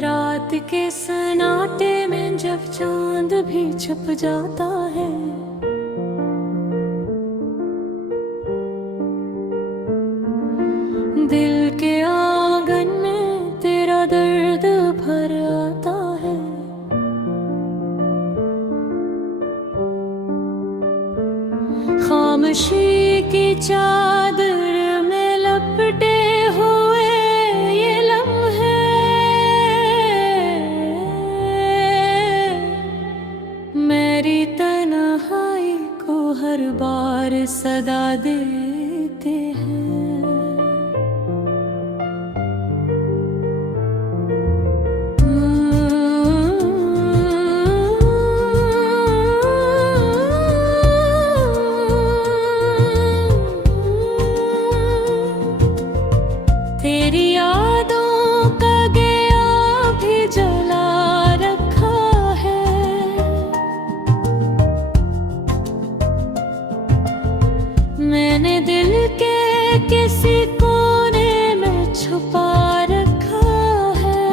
रात के सन्नाटे में जब चांद भी छुप जाता है, दिल के आंगन में तेरा दर्द भर आता है। खामोशी की चादर में लपटे हुए ये लम्हे मेरी तन्हाई को हर बार सदा देते हैं। तेरी यादों का गया भी जला रखा है, मैंने दिल के किसी कोने में छुपा रखा है।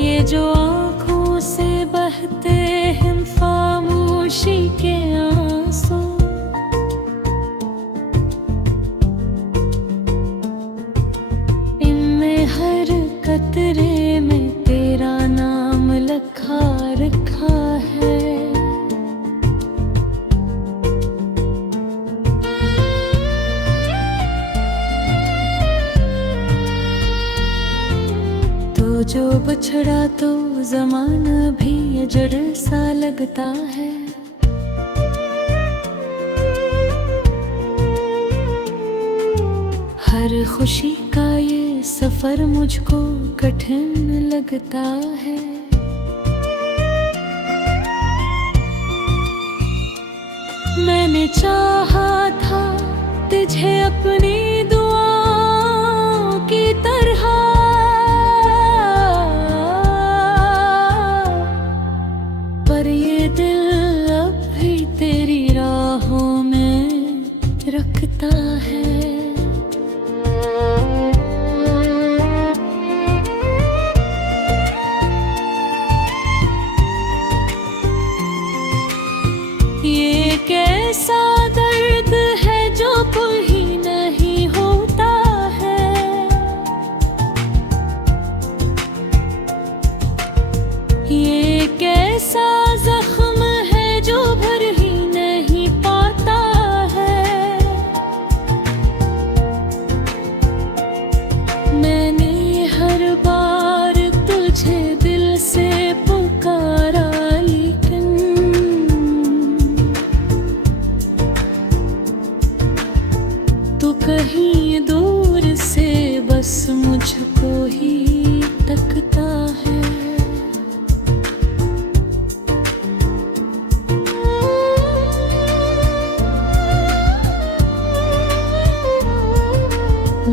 ये जो आँखों से बहते हैं खामोशी के आंसू, कतरे में तेरा नाम लिखा रखा है। तो जो बछड़ा तो ज़माना भी अजर सा लगता है। हर खुशी का ये सफर मुझको कठिन लगता है। मैंने चाहा था तुझे अपनी दुआओं की तरह, पर ये दिल अब भी तेरी राहों में रखता है। कैसा दर्द है जो कहीं नहीं होता है, ये कैसा जख्म है जो भर ही नहीं पाता है। मैंने हर बार तुझे दिल से पुकारा, तू कहीं दूर से बस मुझको ही तकता है।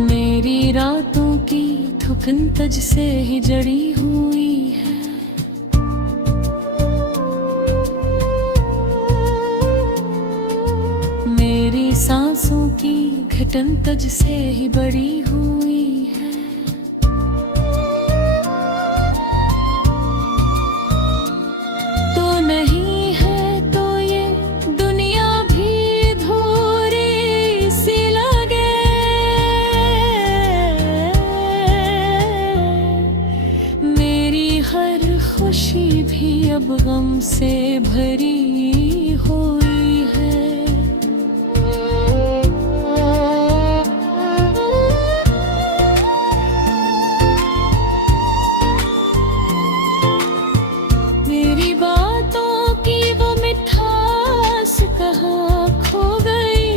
मेरी रातों की थुकन तुझ से ही जड़ी हुई है। मेरी सांसों की घटन तुझ से ही बड़ी हुई है। तो नहीं है तो ये दुनिया भी अधूरी सी लगे। मेरी हर खुशी भी अब गम से भरी हुई है। मेरी बातों की वो मिठास कहाँ खो गई,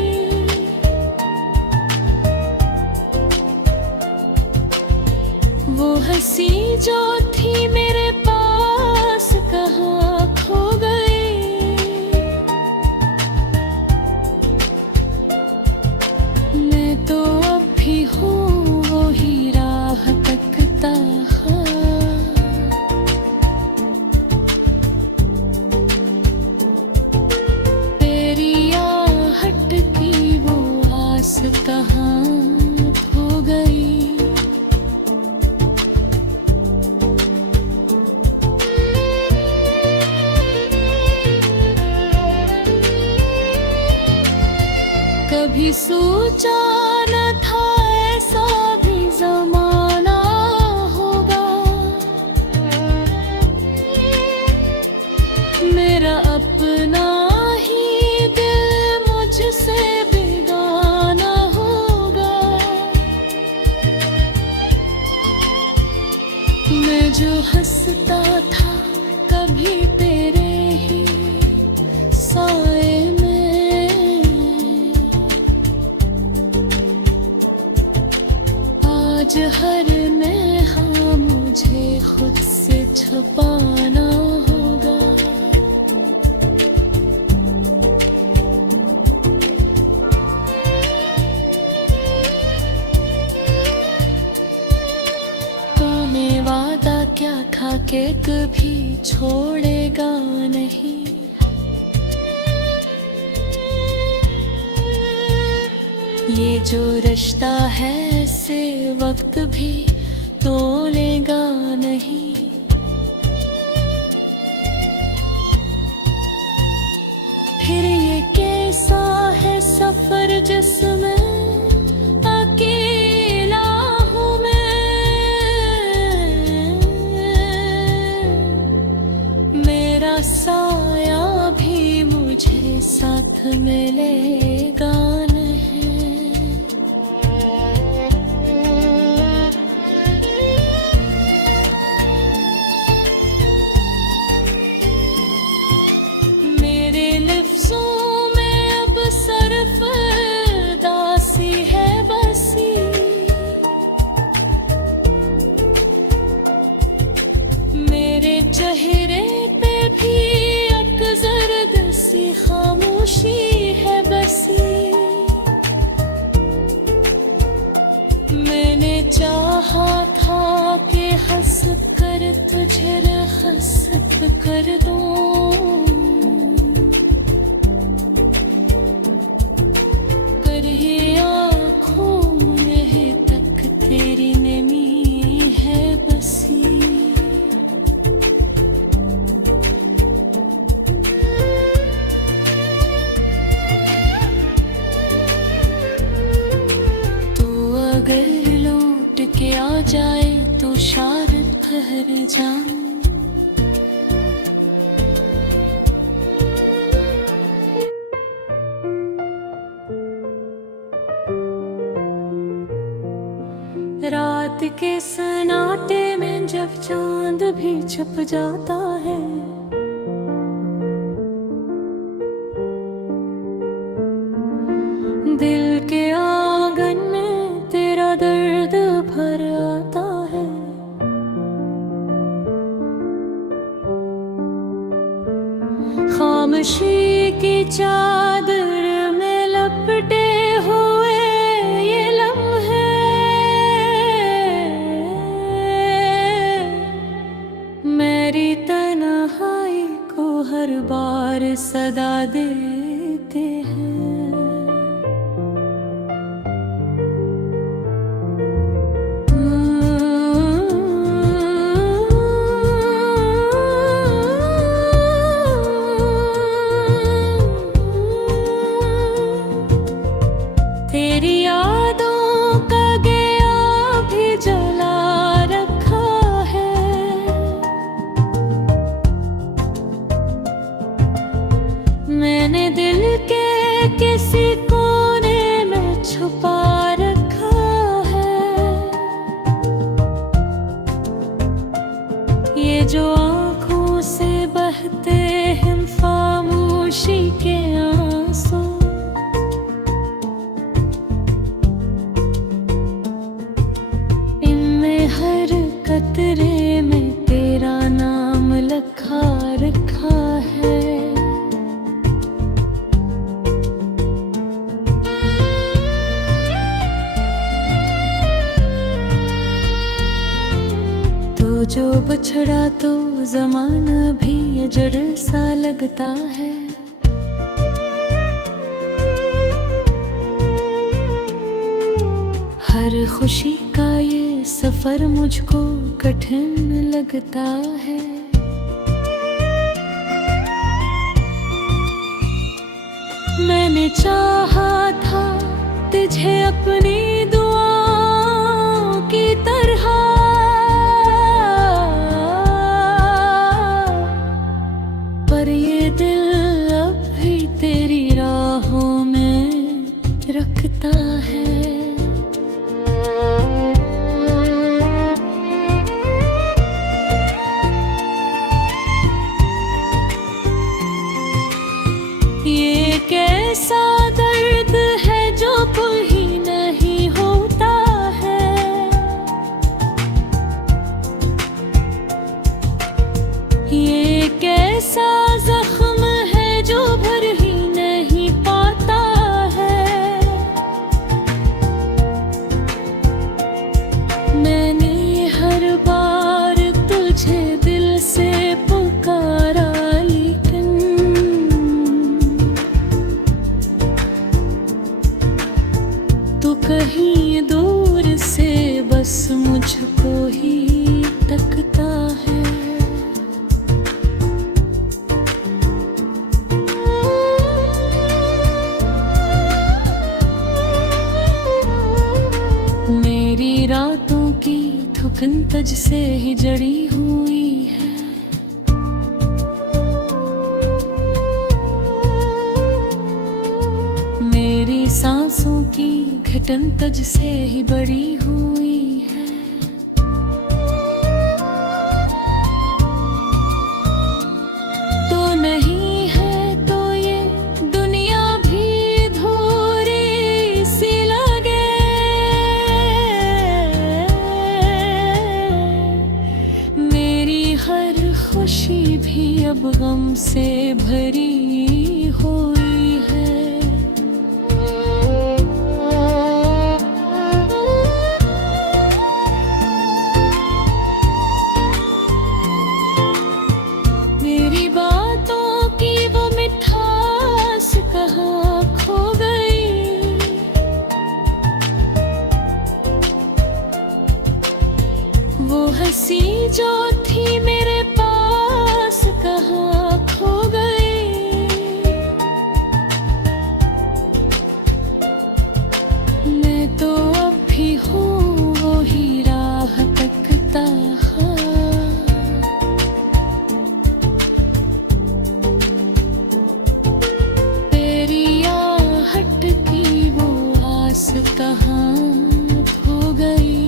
वो हंसी जो थी मेरे पास कहाँ खो गई। मैं तो अब भी हूँ वो ही राह तकता है। कहाँ खो गई। कभी सोचा न था ऐसा भी जमाना होगा। मेरा अपना ही दिल मुझसे बेगाना होगा। मैं जो हंसता था कभी तेरे ही साए में, आज हर नेहा मुझे खुद से छुपाना होगा। तूने वादा क्या था कि कभी छोड़ेगा नहीं। ये जो रिश्ता है इसे वक्त भी तोलेगा नहीं। फिर ये कैसा है सफर जिसमें अकेला हूँ मैं। मेरा साया भी मुझे साथ मिलेगा नहीं। मेरे चेहरे पे भी एक जर्द सी खामोशी है बसी। मैंने चाहा था कि हंस कर तुझे रहसत कर दूं, पर ये आँखों में तक तेरी नमी है बसी। अगर लौट के आ जाए तो शायद ठहर जाऊं। रात के सन्नाटे में जब चांद भी छुप जाता है, दिल के आंगन में तेरा दर्द भर आता है। खामोशी की चादर में लपटे हुए ये लम्हे मेरी तन्हाई को हर बार सदा देते हैं। तेरी यादों का गया भी जला रखा है। मैंने दिल के किसी कोने में छुपा रखा है। ये जो आँखों से बहते हैं खामोशी के आंसू, कतरे में तेरा नाम लिखा रखा है। तो जो बछड़ा तो जमाना भी अजर सा लगता है। हर खुशी का ये सफर मुझको कठिन लगता है। मैंने चाहा था तुझे अपनी दुआओं की तरह, पर ये दिल अब भी तेरी राहों में रखता है। ये कैसा दर्द है जो पुल ही नहीं होता है, ये कैसा जख्म है जो भर ही नहीं पाता है। मैंने हर बार तुझे दिल से पुकारा, लेकिन तू कहीं दूर से बस मुझको ही तकता है। मेरी रातों की थुकन तुझ से ही जड़ी हुई है, मेरी सांसों की घटन तुझ से ही बड़ी हुई है। तो नहीं है तो ये दुनिया भी अधूरी सी लगे, मेरी हर खुशी भी अब गम से भरी हुई है। मेरी बातों की वो मिठास कहाँ खो गई, वो हंसी जो थी मेरे पास कहाँ खो गई। मैं तो अब भी हूँ वो ही राह तकता है, कहाँ खो गई।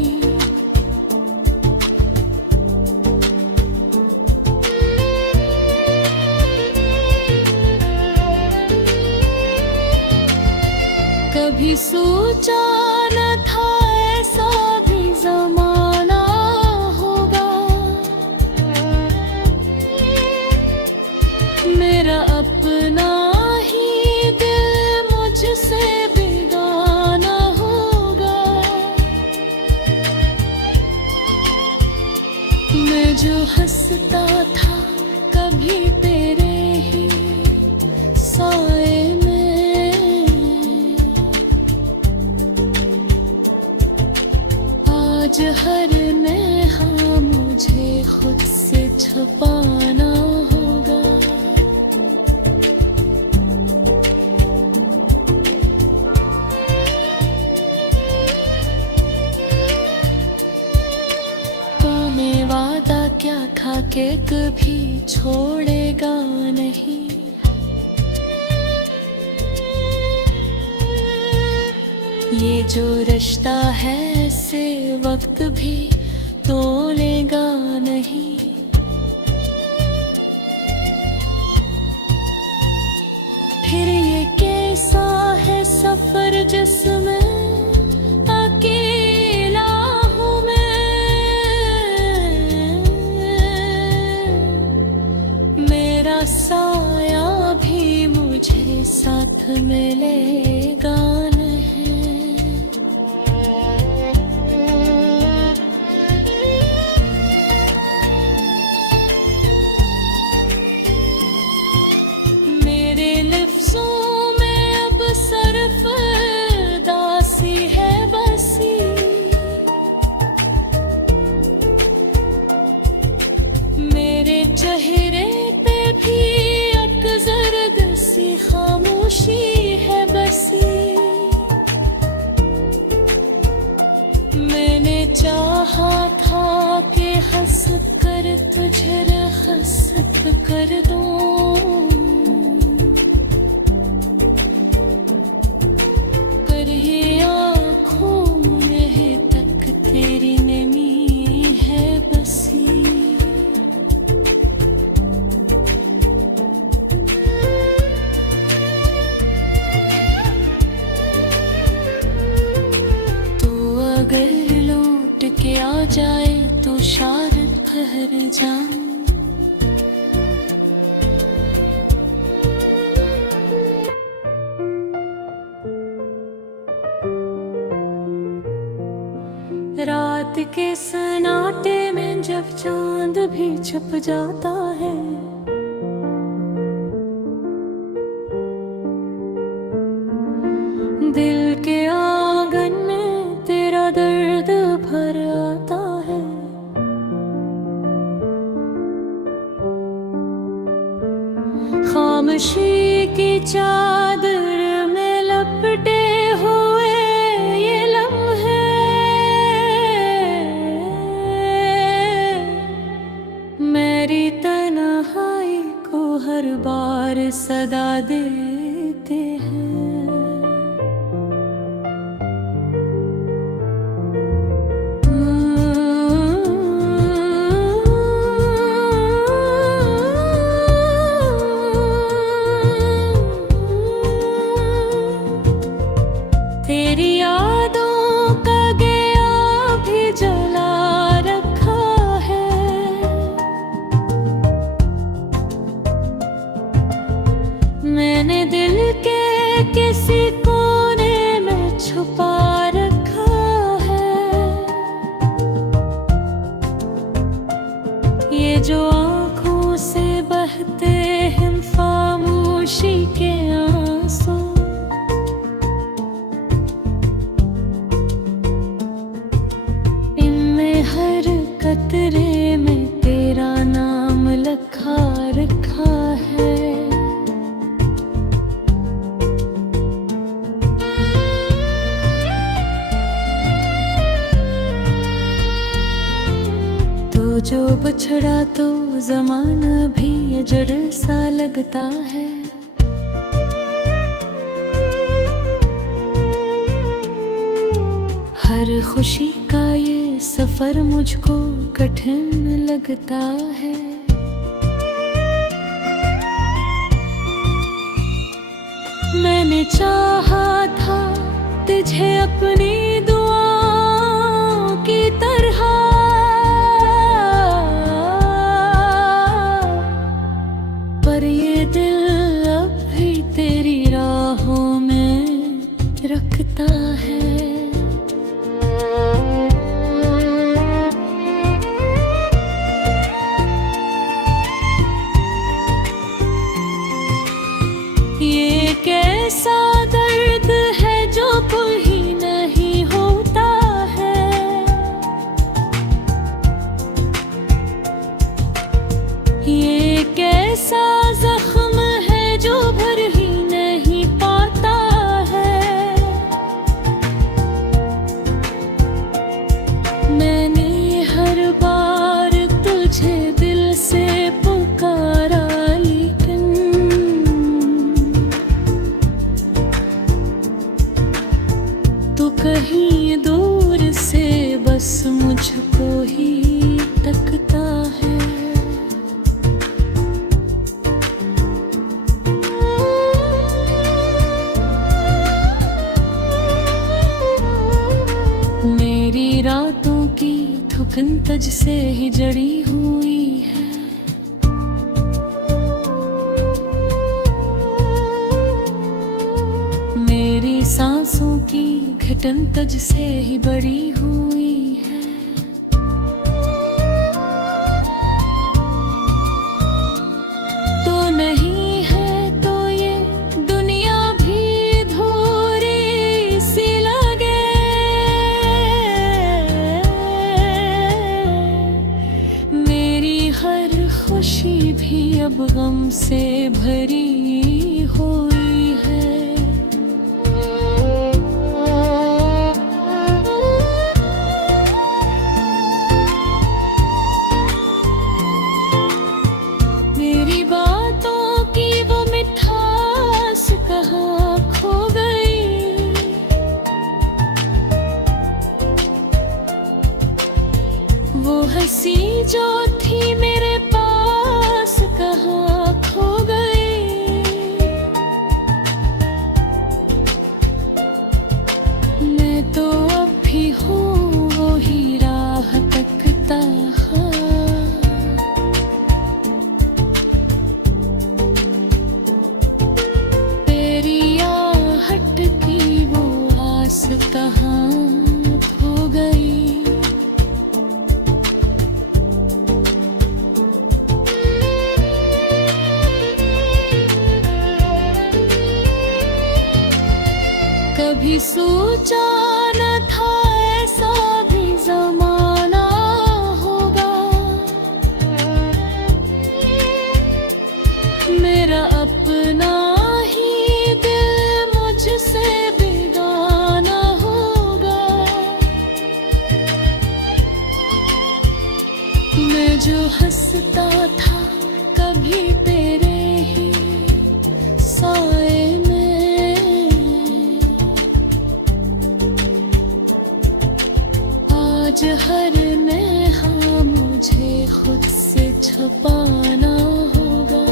कभी सोचा न था ऐसा भी ज़माना होगा, मेरा अपना ही दिल मुझसे बेगाना होगा। मैं जो हंसता था कभी तेरे ही साए में, आज हर नेहा मुझे खुद से छुपाना होगा। तूने वादा क्या था कि कभी छोड़ेगा नहीं, ये जो रिश्ता है ऐसे वक्त भी तोलेगा नहीं। फिर ये कैसा है सफर जिसमें अकेला हूँ मैं, मेरा साया भी मुझे साथ मिलेगा नहीं। मेरे लफ्जों में अब सिर्फ दासी है बसी, मेरे चेहरे पे भी एक जर्द सी खामोशी है बसी। कर दूं, पर ये आँखों में तक तेरी नमी है बसी। अगर लौट के आ जाए तो शायद ठहर जाऊं, रात के सन्नाटे में जब चांद भी छुप जाता है, दिल के आंगन में तेरा दर्द भर आता है। खामोशी की चादर में लपटे हुए ये लम्हे मेरी तन्हाई को हर बार सदा देते हैं। तेरी यादों का गया भी जला रखा है, मैंने दिल के किसी कोने में छुपा रखा है। ये जो आँखों से बहते हैं खामोशी के आंसू, कतरे में तेरा नाम लिखा रखा है। तो जो बछड़ा तो ज़माना भी जड़ सा लगता है, हर खुशी का ये सफर मुझको कठिन लगता है। मैंने चाहा था तुझे अपनी दुआओं की तरह, पर ये दिल अब भी तेरी राहों में रखता है। ये कैसा दर्द है जो कोई नहीं होता है, ये कैसा जख्म है जो भर ही नहीं पाता है। मैंने हर बार तुझे दिल से पुकारा, तो कहीं दूर से बस मुझको ही तकता है। मेरी रातों की थुकन तुझ से ही जड़ी हुई है, मेरी सांसों की घटन तुझ से ही बड़ी हुई है। तो नहीं है तो ये दुनिया भी धूरी सी लगे, मेरी हर खुशी भी अब गम से भरी हुई है। कभी सोचा न था ऐसा भी जमाना होगा। मेरा अपना ही दिल मुझसे बेगाना होगा। मैं जो हंसता था कभी तेरे ही साए में, आज हर नेहा मुझे खुद से छुपाना होगा।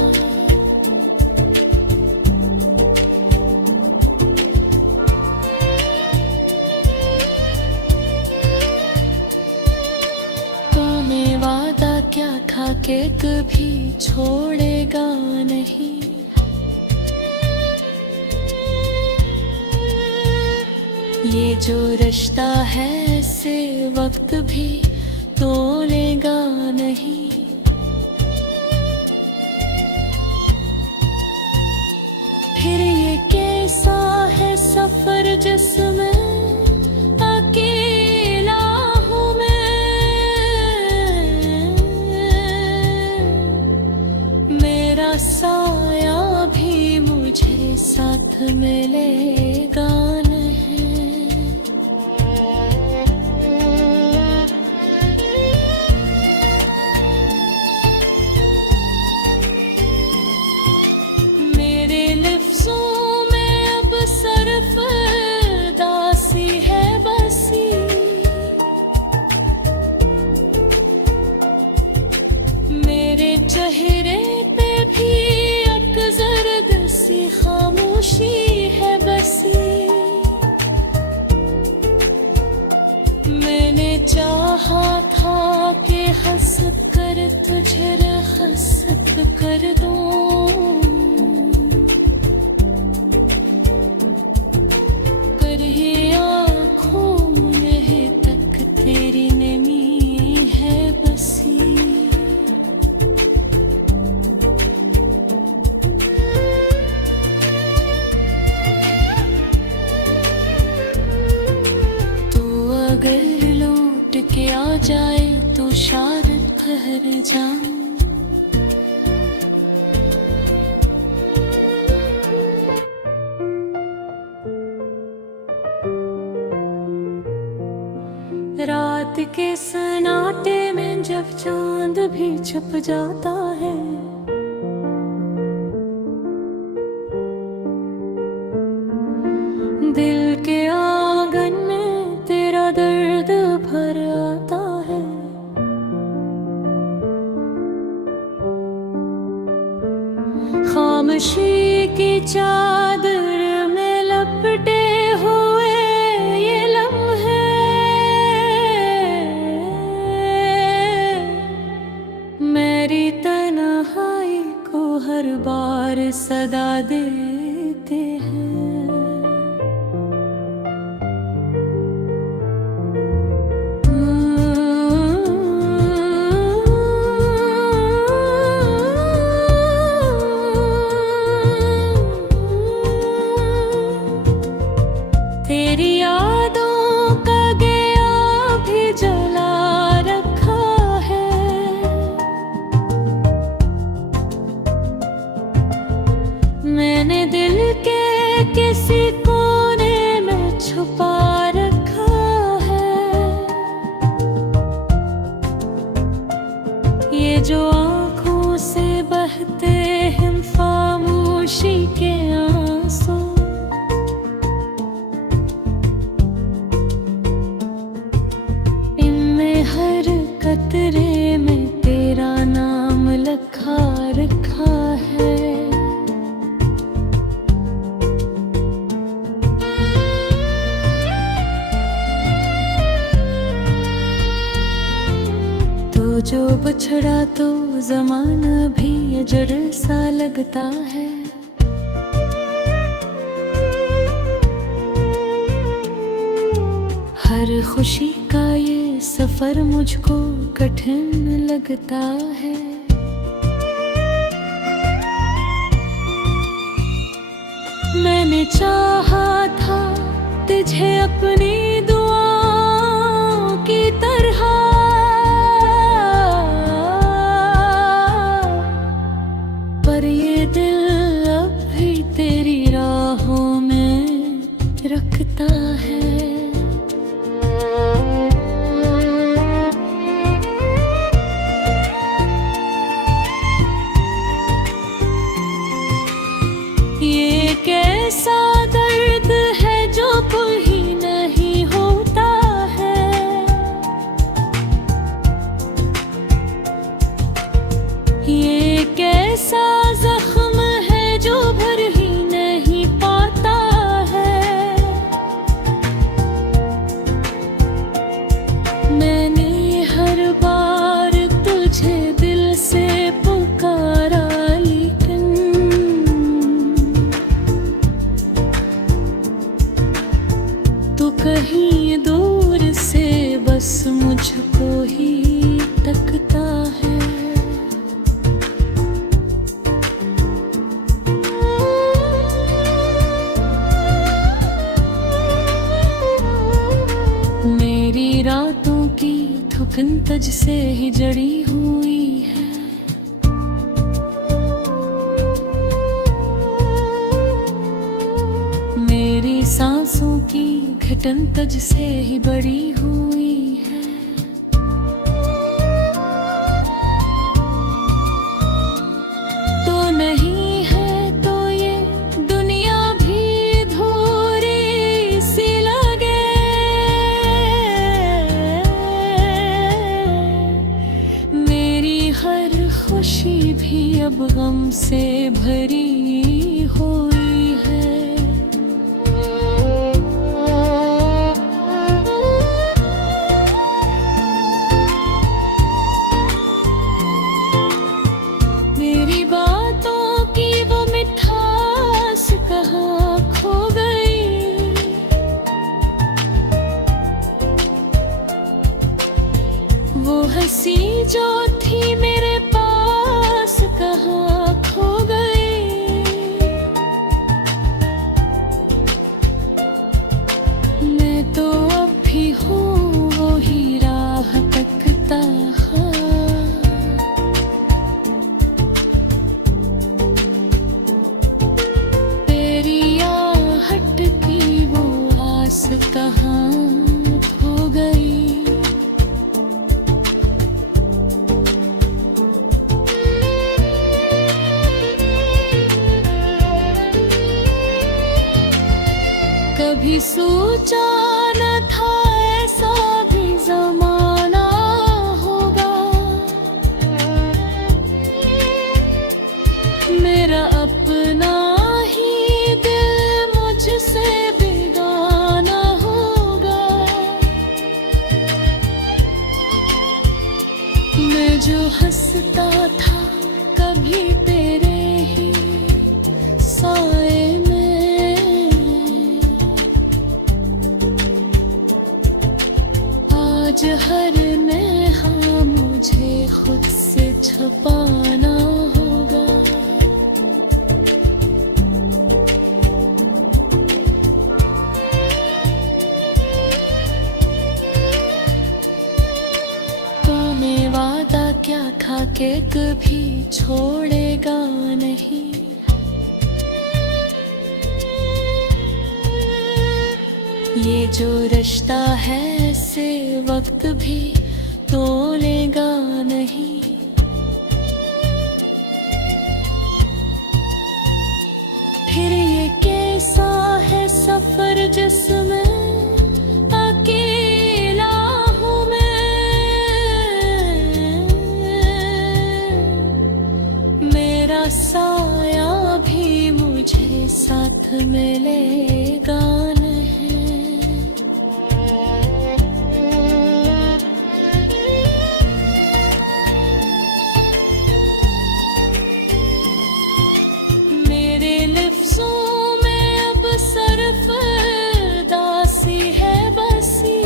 तूने वादा क्या था कि कभी छोड़ेगा नहीं। ये जो रिश्ता है इसे वक्त भी तोलेगा नहीं। फिर ये कैसा है सफर जिसमें अकेला हूँ मैं। मेरा साया भी मुझे साथ मिलेगा नहीं। दासी है बसी, मेरे चेहरे पे भी एक जर्द सी खामोशी है बसी। मैंने चाहा था कि हंस कर तुझे हंसत कर दूं, अगर लौट के आ जाए तो शायद ठहर जाऊं। रात के सन्नाटे में जब चांद भी छुप जाता है, दिल के आंगन में तेरा दर्द भर आता है। खामोशी की चादर में लपटे हुए ये लम्हे मेरी तन्हाई को हर बार सदा देते हैं। तेरी यादों का गया भी जला रखा है। मैंने दिल के किसी कोने में छुपा रखा है। ये जो आँखों से बहते हैं खामोशी के आंसू, हर कतरे में तेरा नाम लिखा रखा है। तो जो बछड़ा तो ज़माना भी अजर सा लगता है। हर खुशी का ये सफर मुझको कठिन लगता है। मैंने चाहा था तुझे अपनी दुआओं की तरह, पर ये दिल अब भी तेरी राहों में रखता है। ये कैसा दर्द है जो कोई नहीं होता है, ये कैसा जख्म है जो भर ही नहीं पाता है। मैंने हर बार तुझे दिल से पुकारा, लेकिन तू कहीं दूर से बस मुझको ही तकता है। मेरी रातों की थुकन तुझ से ही जड़ी हुई है, मेरी सांसों की घटन तुझ से ही बड़ी हुई है। तो नहीं है तो ये दुनिया भी अधूरी सी लगे, मेरी हर खुशी भी अब गम से भरी हुई है। मेरी बातों की वो मिठास कहाँ खो गई, वो हंसी जो थी मेरे पास कहाँ खो गई। मैं तो अब भी हूँ वो ही राह तकता हाँ, कहाँ खो गई। कभी सोचा न था ऐसा भी ज़माना होगा, मेरा अपना ही दिल मुझसे बेगाना होगा। मैं जो हंसता था कभी तेरे ही साए में, आज हर नेहा मुझे खुद से छुपाना होगा। तूने वादा क्या था कि कभी छोड़ेगा नहीं, ये जो रिश्ता है ऐसे वक्त भी तोलेगा नहीं। फिर ये कैसा है सफर जिसमें अकेला हूँ मैं, मेरा साया भी मुझे साथ मिलेगा नहीं। मेरे लफ्ज़ों में अब सिर्फ दासी है बसी,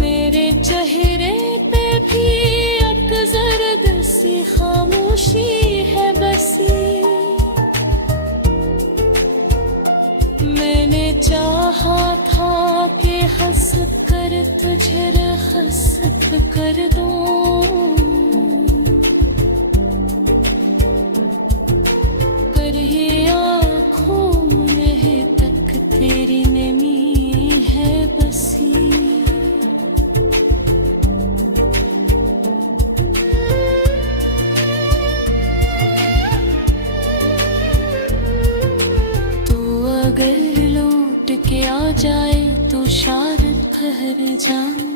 मेरे चेहरे पे भी एक जर्द सी खामोशी है बसी। तुझे रहसत कर दूं, पर ये आँखों में तक तेरी नमी है बसी। तू अगर लौट के आ जाए तो शायद ठहर जाऊं।